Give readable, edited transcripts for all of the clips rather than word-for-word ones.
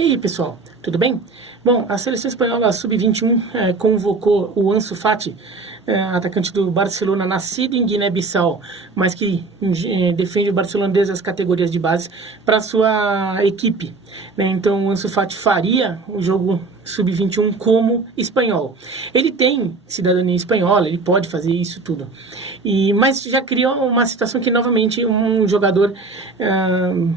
E aí, pessoal, tudo bem? Bom, a seleção espanhola sub-21 convocou o Ansu Fati, atacante do Barcelona, nascido em Guiné-Bissau, mas que defende o Barcelona desde as categorias de base, para sua equipe, né? Então, o Ansu Fati faria o jogo sub-21 como espanhol. Ele tem cidadania espanhola, ele pode fazer isso tudo. Mas já criou uma situação que, novamente, um jogador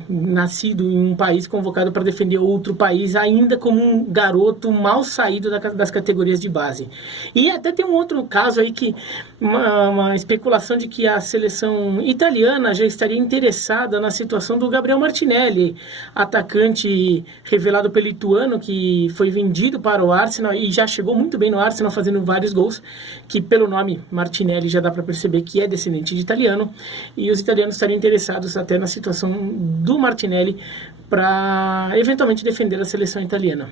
nascido em um país convocado para defender outro país, ainda como um garoto mal saído das categorias de base. E até tem um outro caso aí que uma especulação de que a seleção italiana já estaria interessada na situação do Gabriel Martinelli, atacante revelado pelo Ituano, que foi vendido para o Arsenal e já chegou muito bem no Arsenal, fazendo vários gols, que pelo nome Martinelli já dá para perceber que é descendente de italiano, e os italianos estariam interessados até na situação do Martinelli para eventualmente defender a seleção italiana.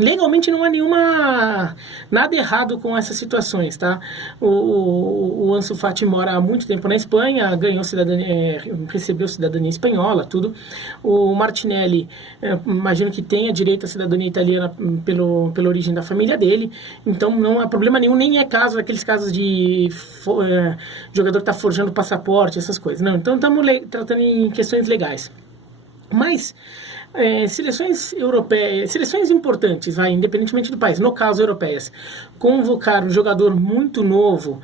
Legalmente não há nada errado com essas situações, tá? O Ansu Fati mora há muito tempo na Espanha, ganhou recebeu cidadania espanhola, tudo. O Martinelli, imagino que tenha direito à cidadania italiana pela origem da família dele, então não há problema nenhum, nem é aqueles casos de jogador que está forjando passaporte, essas coisas. Não, então estamos tratando em questões legais. Mas seleções europeias, seleções importantes, independentemente do país, no caso europeias, convocar um jogador muito novo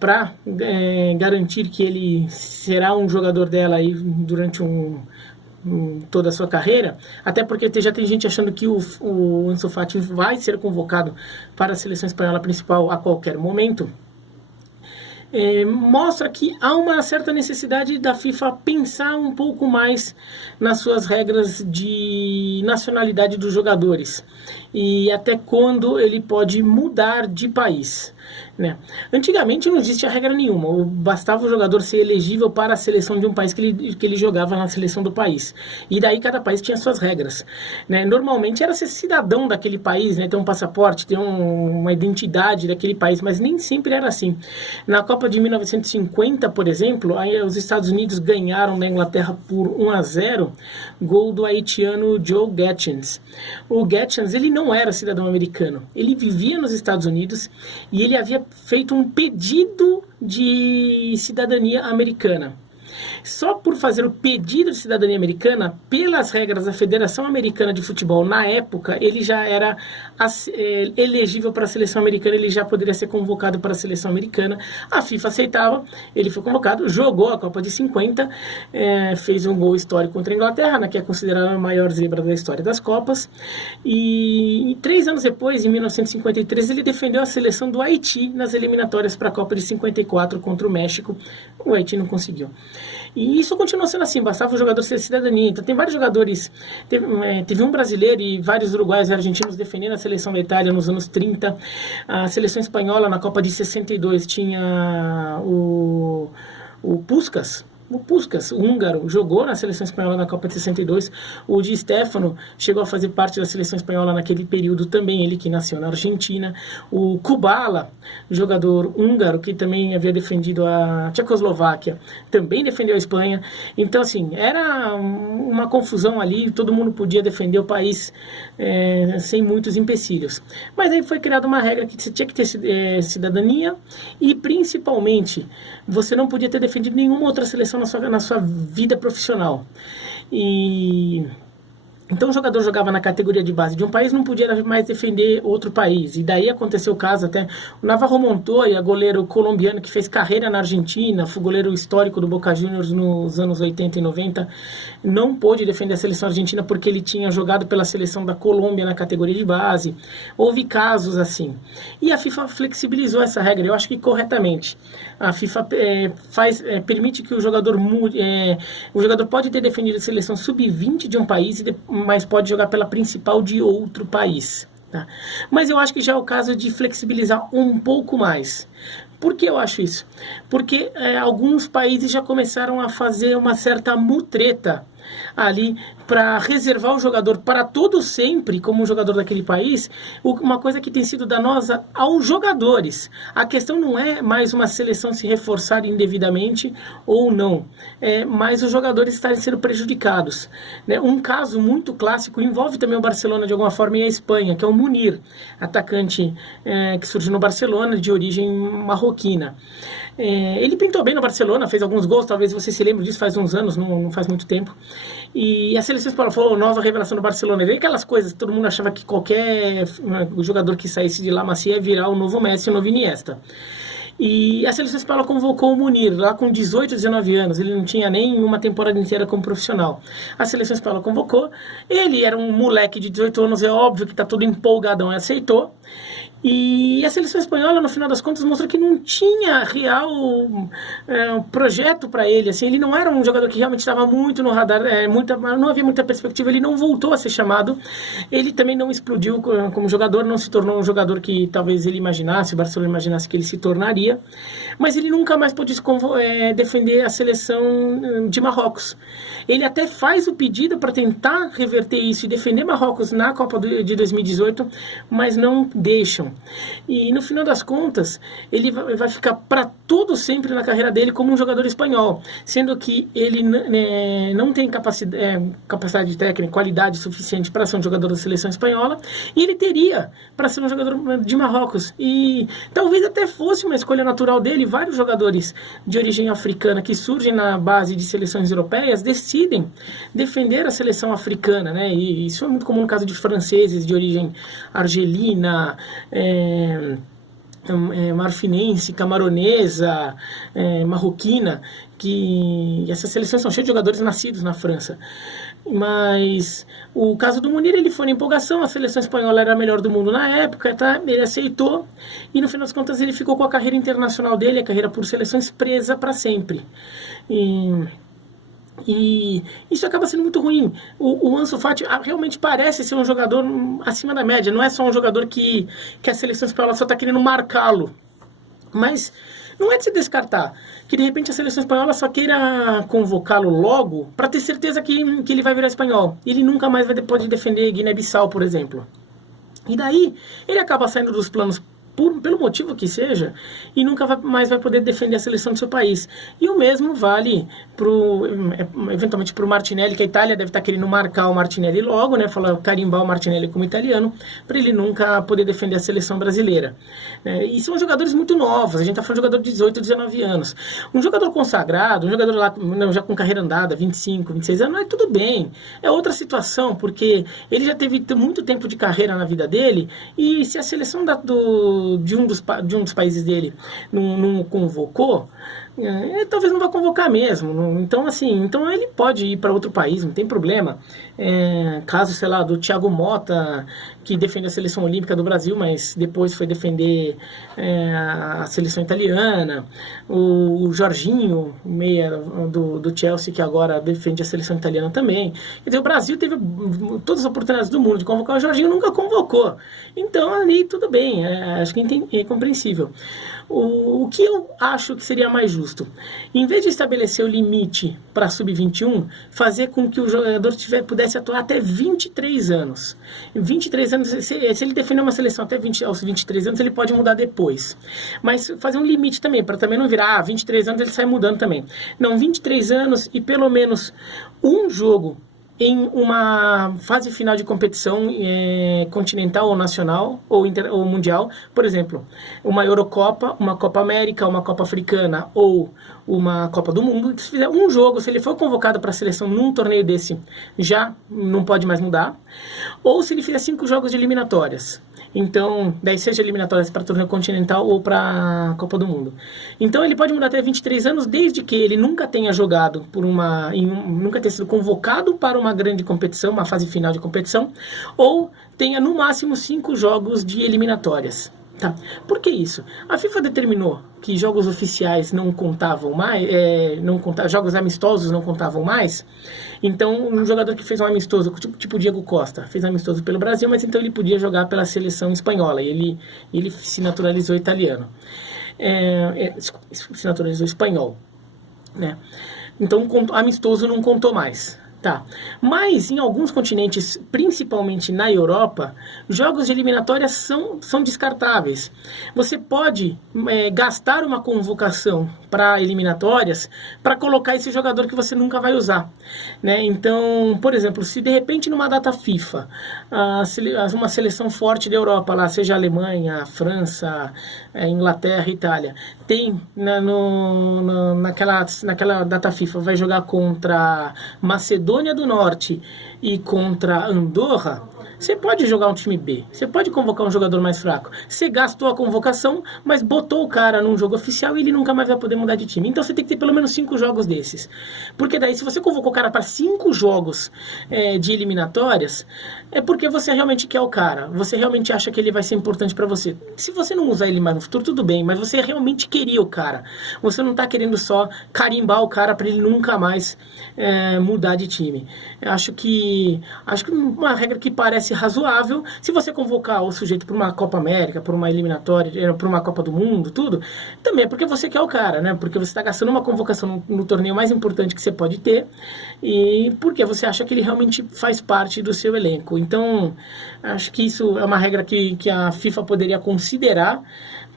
para garantir que ele será um jogador dela aí durante toda a sua carreira, até porque já tem gente achando que o Ansu Fati vai ser convocado para a seleção espanhola principal a qualquer momento. Mostra que há uma certa necessidade da FIFA pensar um pouco mais nas suas regras de nacionalidade dos jogadores e até quando ele pode mudar de país, né? Antigamente não existia regra nenhuma, bastava o jogador ser elegível para a seleção de um país que ele jogava na seleção do país, e daí cada país tinha suas regras, né? Normalmente era ser cidadão daquele país, né? Ter um passaporte, ter uma identidade daquele país, mas nem sempre era assim. Na Copa de 1950, por exemplo, aí os Estados Unidos ganharam da Inglaterra por 1-0, gol do haitiano Joe Gaetjens. O Gaetjens, ele não era cidadão americano, ele vivia nos Estados Unidos e ele havia feito um pedido de cidadania americana. Só por fazer o pedido de cidadania americana, pelas regras da Federação Americana de Futebol, na época, ele já era elegível para a seleção americana, ele já poderia ser convocado para a seleção americana. A FIFA aceitava, ele foi convocado, jogou a Copa de 50, fez um gol histórico contra a Inglaterra, né, que é considerada a maior zebra da história das Copas. E 3 anos depois, em 1953, ele defendeu a seleção do Haiti nas eliminatórias para a Copa de 54 contra o México. O Haiti não conseguiu. E isso continua sendo assim, bastava o jogador ser cidadania. Então tem vários jogadores, teve um brasileiro e vários uruguaios e argentinos defendendo a seleção da Itália nos anos 30. A seleção espanhola na Copa de 62 tinha o Puskás. O Puskás, o húngaro, jogou na seleção espanhola na Copa de 62. O Di Stéfano chegou a fazer parte da seleção espanhola naquele período também, ele que nasceu na Argentina. O Kubala, jogador húngaro, que também havia defendido a Tchecoslováquia, também defendeu a Espanha. Então, assim, era uma confusão ali, todo mundo podia defender o país sem muitos empecilhos. Mas aí foi criada uma regra que você tinha que ter cidadania e, principalmente, você não podia ter defendido nenhuma outra seleção na sua vida profissional. Então o jogador jogava na categoria de base de um país, não podia mais defender outro país. E daí aconteceu o caso até o Navarro Montoya, goleiro colombiano que fez carreira na Argentina, foi goleiro histórico do Boca Juniors nos anos 80 e 90, não pôde defender a seleção argentina porque ele tinha jogado pela seleção da Colômbia na categoria de base. Houve casos assim. E a FIFA flexibilizou essa regra, eu acho que corretamente. A FIFA permite que o jogador mude. O jogador pode ter defendido a seleção sub-20 de um país, mas pode jogar pela principal de outro país. Tá? Mas eu acho que já é o caso de flexibilizar um pouco mais. Por que eu acho isso? Porque alguns países já começaram a fazer uma certa mutreta ali para reservar o jogador para todo sempre como um jogador daquele país, uma coisa que tem sido danosa aos jogadores. A questão não é mais uma seleção se reforçar indevidamente ou não, mas os jogadores estarem sendo prejudicados, né? Um caso muito clássico envolve também o Barcelona de alguma forma e a Espanha, que é o Munir, atacante que surgiu no Barcelona de origem marroquina. Ele pintou bem no Barcelona, fez alguns gols, talvez você se lembre disso, faz uns anos, não faz muito tempo. E a seleção espanhola foi a nova revelação do Barcelona. E aquelas coisas, todo mundo achava que qualquer jogador que saísse de La Masia ia virar o novo Messi, o novo Iniesta. E a seleção espanhola convocou o Munir, lá com 18, 19 anos, ele não tinha nem uma temporada inteira como profissional. A seleção espanhola convocou, ele era um moleque de 18 anos, é óbvio que está todo empolgadão e aceitou. E a seleção espanhola, no final das contas, mostrou que não tinha real projeto para ele. Assim, ele não era um jogador que realmente estava muito no radar, não havia muita perspectiva, ele não voltou a ser chamado. Ele também não explodiu como jogador, não se tornou um jogador que talvez ele imaginasse, o Barcelona imaginasse que ele se tornaria. Mas ele nunca mais pôde defender a seleção de Marrocos. Ele até faz o pedido para tentar reverter isso e defender Marrocos na Copa de 2018, mas não deixam. E no final das contas, ele vai ficar para todo sempre na carreira dele como um jogador espanhol, sendo que ele não tem capacidade técnica, qualidade suficiente para ser um jogador da seleção espanhola, e ele teria para ser um jogador de Marrocos. E talvez até fosse uma escolha natural dele. Vários jogadores de origem africana que surgem na base de seleções europeias decidem defender a seleção africana, né? E isso é muito comum no caso de franceses de origem argelina, marfinense, camaronesa, marroquina, que essas seleções são cheias de jogadores nascidos na França. Mas o caso do Munir, ele foi na empolgação, a seleção espanhola era a melhor do mundo na época, tá? Ele aceitou e no final das contas ele ficou com a carreira internacional dele, a carreira por seleções, presa para sempre. E isso acaba sendo muito ruim. O Ansu Fati realmente parece ser um jogador acima da média, não é só um jogador que a seleção espanhola só está querendo marcá-lo, mas não é de se descartar que de repente a seleção espanhola só queira convocá-lo logo para ter certeza que ele vai virar espanhol. Ele nunca mais vai poder defender Guiné-Bissau, por exemplo. E daí ele acaba saindo dos planos pelo motivo que seja, e nunca mais vai poder defender a seleção do seu país. E o mesmo vale eventualmente para o Martinelli, que a Itália deve estar querendo marcar o Martinelli logo, né, carimbar o Martinelli como italiano, para ele nunca poder defender a seleção brasileira. E são jogadores muito novos, a gente está falando de jogador de 18, 19 anos. Um jogador consagrado, um jogador lá já com carreira andada, 25, 26 anos, tudo bem. É outra situação, porque ele já teve muito tempo de carreira na vida dele, e se a seleção de um dos países dele não convocou, talvez não vá convocar mesmo. Então, então ele pode ir para outro país, não tem problema. Caso, sei lá, do Thiago Motta, que defende a seleção olímpica do Brasil, mas depois foi defender a seleção italiana. O Jorginho, meia do Chelsea, que agora defende a seleção italiana também. Então, o Brasil teve todas as oportunidades do mundo de convocar, o Jorginho nunca convocou. Então, ali tudo bem, acho que é compreensível. O que eu acho que seria mais justo? Em vez de estabelecer o limite para sub-21, fazer com que o jogador pudesse atuar até 23 anos. 23 anos, se ele defender uma seleção até aos 23 anos, ele pode mudar depois. Mas fazer um limite também, para também não virar 23 anos ele sai mudando também. Não, 23 anos e pelo menos um jogo em uma fase final de competição continental ou nacional ou mundial, por exemplo, uma Eurocopa, uma Copa América, uma Copa Africana ou uma Copa do Mundo. Se fizer um jogo, se ele for convocado para a seleção num torneio desse, já não pode mais mudar. Ou se ele fizer 5 jogos de eliminatórias. Então, daí seja eliminatórias para torneio continental ou para a Copa do Mundo. Então, ele pode mudar até 23 anos, desde que ele nunca tenha jogado nunca tenha sido convocado para uma grande competição, uma fase final de competição, ou tenha no máximo 5 jogos de eliminatórias. Tá. Por que isso? A FIFA determinou que jogos oficiais não contavam mais, jogos amistosos não contavam mais. Então, um jogador que fez um amistoso, tipo Diego Costa, fez um amistoso pelo Brasil, mas então ele podia jogar pela seleção espanhola, e ele se naturalizou italiano. Se naturalizou espanhol, né? Então, amistoso não contou mais. Tá, mas em alguns continentes, principalmente na Europa, jogos de eliminatórias são descartáveis. Você pode gastar uma convocação para eliminatórias para colocar esse jogador que você nunca vai usar, né? Então, por exemplo, se de repente numa data FIFA, uma seleção forte da Europa, lá, seja a Alemanha, a França, Inglaterra, Itália, tem naquela data FIFA, vai jogar contra Macedônia do Norte e contra Andorra, você pode jogar um time B, você pode convocar um jogador mais fraco. Você gastou a convocação, mas botou o cara num jogo oficial e ele nunca mais vai poder mudar de time. Então você tem que ter pelo menos 5 jogos desses. Porque daí, se você convocou o cara para 5 jogos de eliminatórias, é porque você realmente quer o cara. Você realmente acha que ele vai ser importante para você. Se você não usar ele mais no futuro, tudo bem, mas você realmente queria o cara. Você não tá querendo só carimbar o cara para ele nunca mais mudar de time. Acho que uma regra que parece razoável, se você convocar o sujeito para uma Copa América, para uma eliminatória, para uma Copa do Mundo, tudo, também é porque você quer o cara, né? Porque você está gastando uma convocação no torneio mais importante que você pode ter e porque você acha que ele realmente faz parte do seu elenco. Então, acho que isso é uma regra que a FIFA poderia considerar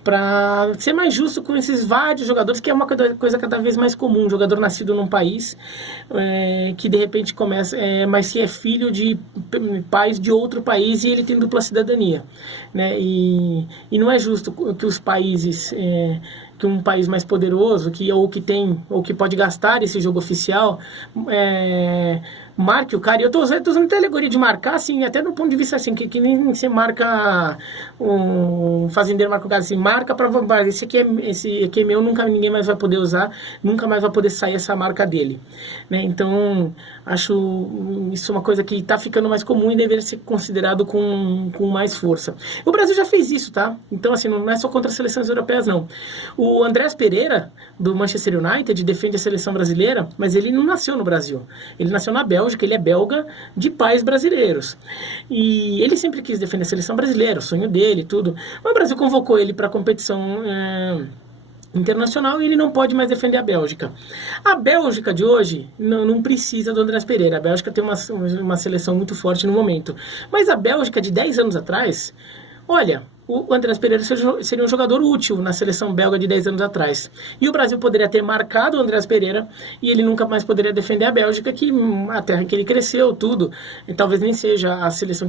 para ser mais justo com esses vários jogadores, que é uma coisa cada vez mais comum, um jogador nascido num país que de repente começa, mas que é filho de pais de outro país e ele tem dupla cidadania, né? E não é justo que os países que um país mais poderoso ou que pode gastar esse jogo oficial marque o cara. E eu tô usando até alegoria de marcar, assim, até no ponto de vista assim, que nem você marca um fazendeiro, marca o cara assim, marca pra esse aqui é meu, ninguém mais vai poder usar, nunca mais vai poder sair essa marca dele, né? Então, acho isso uma coisa que tá ficando mais comum e deveria ser considerado com mais força. O Brasil já fez isso, tá? Então, assim, não é só contra as seleções europeias, não. O Andrés Pereira, do Manchester United, defende a seleção brasileira, mas ele não nasceu no Brasil. Ele nasceu na Bélgica, ele é belga de pais brasileiros. E ele sempre quis defender a seleção brasileira, o sonho dele, tudo. Mas o Brasil convocou ele para a competição internacional e ele não pode mais defender a Bélgica. A Bélgica de hoje não precisa do Andrés Pereira. A Bélgica tem uma seleção muito forte no momento. Mas a Bélgica de 10 anos atrás, olha, o Andrés Pereira seria um jogador útil na seleção belga de 10 anos atrás. E o Brasil poderia ter marcado o Andrés Pereira e ele nunca mais poderia defender a Bélgica, a terra que ele cresceu, tudo. E talvez nem seja a seleção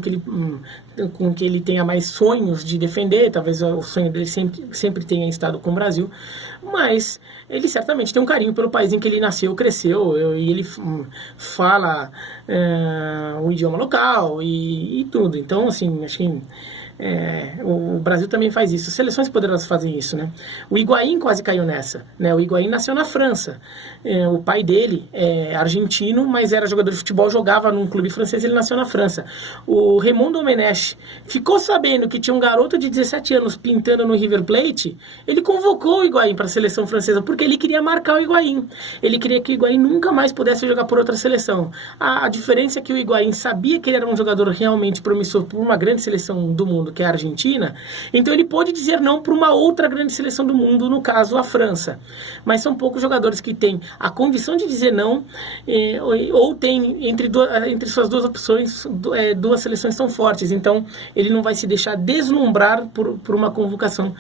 com que ele tenha mais sonhos de defender, talvez o sonho dele sempre tenha estado com o Brasil. Mas ele certamente tem um carinho pelo país em que ele nasceu, cresceu, e ele fala o idioma local e tudo. Então, assim, acho que o Brasil também faz isso. As seleções poderosas fazem isso, né? O Higuaín quase caiu nessa, né? O Higuaín nasceu na França. O pai dele é argentino, mas era jogador de futebol, jogava num clube francês, ele nasceu na França. O Raymond Domenech ficou sabendo que tinha um garoto de 17 anos pintando no River Plate, ele convocou o Higuaín para a seleção francesa, porque ele queria marcar o Higuaín. Ele queria que o Higuaín nunca mais pudesse jogar por outra seleção. A diferença é que o Higuaín sabia que ele era um jogador realmente promissor por uma grande seleção do mundo, que é a Argentina, então ele pôde dizer não para uma outra grande seleção do mundo, no caso a França. Mas são poucos jogadores que têm a condição de dizer não, ou tem entre suas duas opções, duas seleções tão fortes, então ele não vai se deixar deslumbrar por uma convocação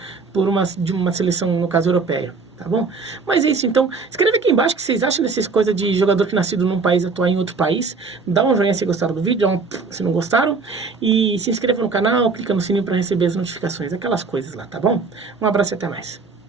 de uma seleção, no caso europeia. Tá bom? Mas é isso, então. Escreve aqui embaixo o que vocês acham dessas coisas de jogador que nascido num país atuar em outro país. Dá um joinha se gostaram do vídeo, dá um se não gostaram. E se inscreva no canal, clica no sininho para receber as notificações, aquelas coisas lá, tá bom? Um abraço e até mais.